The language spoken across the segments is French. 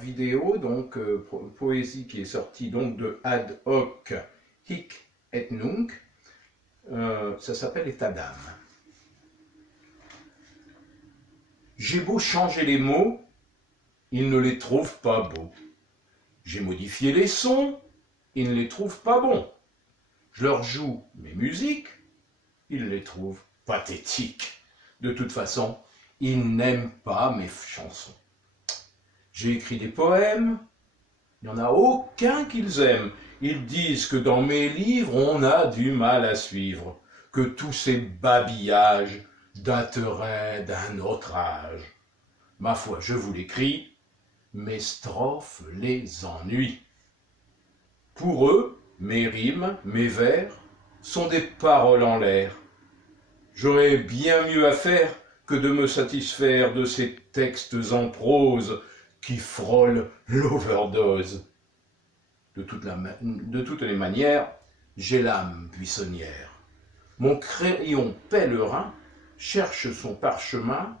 vidéo, donc poésie qui est sortie donc de Ad hoc hic et nunc, ça s'appelle État d'âme. J'ai beau changer les mots, ils ne les trouvent pas beaux. J'ai modifié les sons, ils ne les trouvent pas bons. Je leur joue mes musiques, ils les trouvent pathétiques. De toute façon, ils n'aiment pas mes chansons. J'ai écrit des poèmes, il n'y en a aucun qu'ils aiment. Ils disent que dans mes livres, on a du mal à suivre, que tous ces babillages dateraient d'un autre âge. Ma foi, je vous l'écris, mes strophes les ennuient. Pour eux, mes rimes, mes vers, sont des paroles en l'air. J'aurais bien mieux à faire que de me satisfaire de ces textes en prose qui frôlent l'overdose. De toutes les manières, j'ai l'âme buissonnière. Mon crayon pèlerin cherche son parchemin,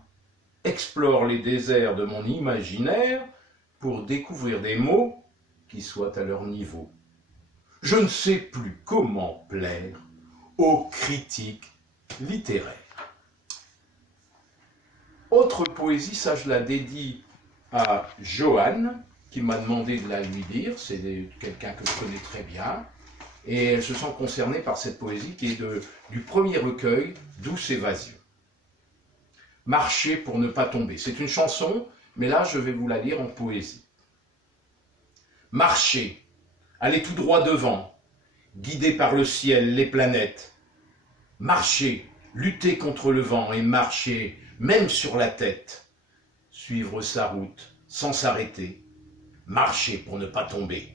explore les déserts de mon imaginaire pour découvrir des mots qui soient à leur niveau. Je ne sais plus comment plaire aux critiques littéraires. Autre poésie, ça je la dédie à Joanne, qui m'a demandé de la lui dire, c'est quelqu'un que je connais très bien, et elle se sent concernée par cette poésie qui est du premier recueil, Douce Évasion. Marcher pour ne pas tomber, c'est une chanson, mais là je vais vous la lire en poésie. Marcher, aller tout droit devant, guidé par le ciel, les planètes. Marcher, lutter contre le vent et marcher, même sur la tête. Suivre sa route, sans s'arrêter. Marcher pour ne pas tomber.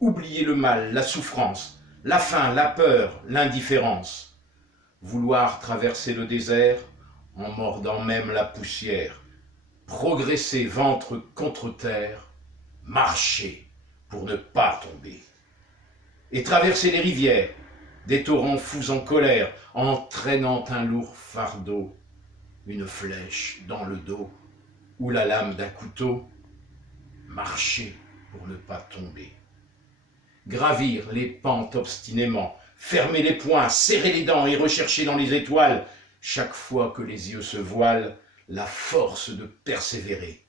Oublier le mal, la souffrance, la faim, la peur, l'indifférence. Vouloir traverser le désert en mordant même la poussière. Progresser ventre contre terre. Marcher pour ne pas tomber. Et traverser les rivières, des torrents fous en colère, entraînant un lourd fardeau, une flèche dans le dos ou la lame d'un couteau. Marcher pour ne pas tomber. Gravir les pentes obstinément, fermer les poings, serrer les dents et rechercher dans les étoiles, chaque fois que les yeux se voilent, la force de persévérer.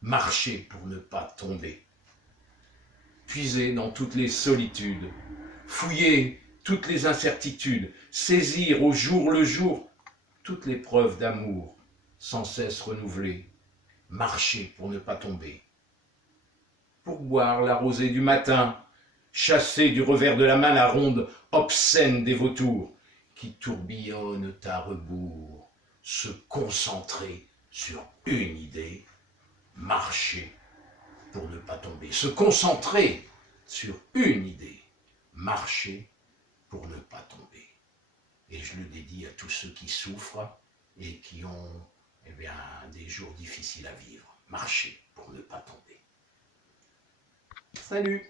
Marcher pour ne pas tomber. Puiser dans toutes les solitudes, fouiller toutes les incertitudes, saisir au jour le jour toutes les preuves d'amour, sans cesse renouvelées. Marcher pour ne pas tomber. Pour boire la rosée du matin, chasser du revers de la main la ronde obscène des vautours qui tourbillonnent à rebours, se concentrer sur une idée, marcher pour ne pas tomber, se concentrer sur une idée, marcher pour ne pas tomber. Et je le dédie à tous ceux qui souffrent et qui ont des jours difficiles à vivre. Marcher pour ne pas tomber. Salut!